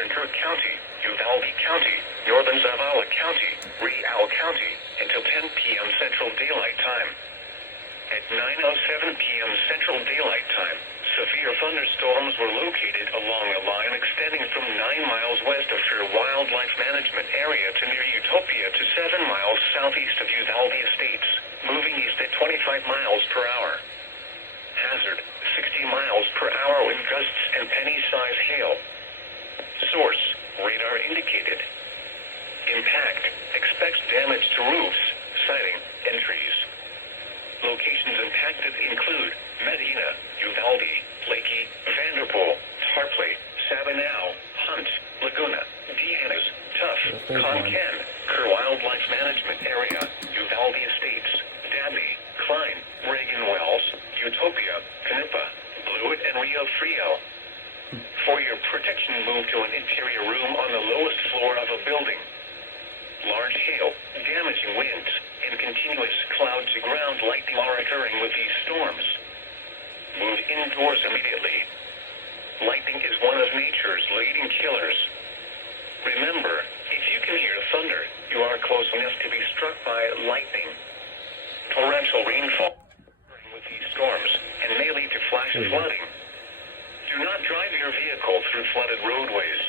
western Kirk County, Uvalde County, northern Zavala County, Real County, until 10 p.m. Central Daylight Time. At 9:07 p.m. Central Daylight Time, severe thunderstorms were located along a line extending from 9 miles west of Fair Wildlife Management Area to near Utopia to 7 miles southeast of Uvalde Estates, moving east at 25 miles per hour. Hazard, 60 miles per hour wind gusts and penny-size hail. Source, radar indicated. Impact, expects damage to roofs, siding, and trees. Locations impacted include Medina, Uvalde, Leakey, Vanderpool, Tarpley, Sabinal, Hunt, Laguna, Dehanas, Tuff, Concan, Kerr Wildlife Management Area, Uvalde Estates, Dabney, Klein, Reagan Wells, Utopia, Canupa, Blewett, and Rio Frio. For your protection, move to an interior room on the lowest floor of a building. Large hail, damaging winds, and continuous cloud-to-ground lightning are occurring with these storms. Move indoors immediately. Lightning is one of nature's leading killers. Remember, if you can hear thunder, you are close enough to be struck by lightning. Torrential rainfall with these storms and may lead to flash flooding. Do not drive your vehicle through flooded roadways.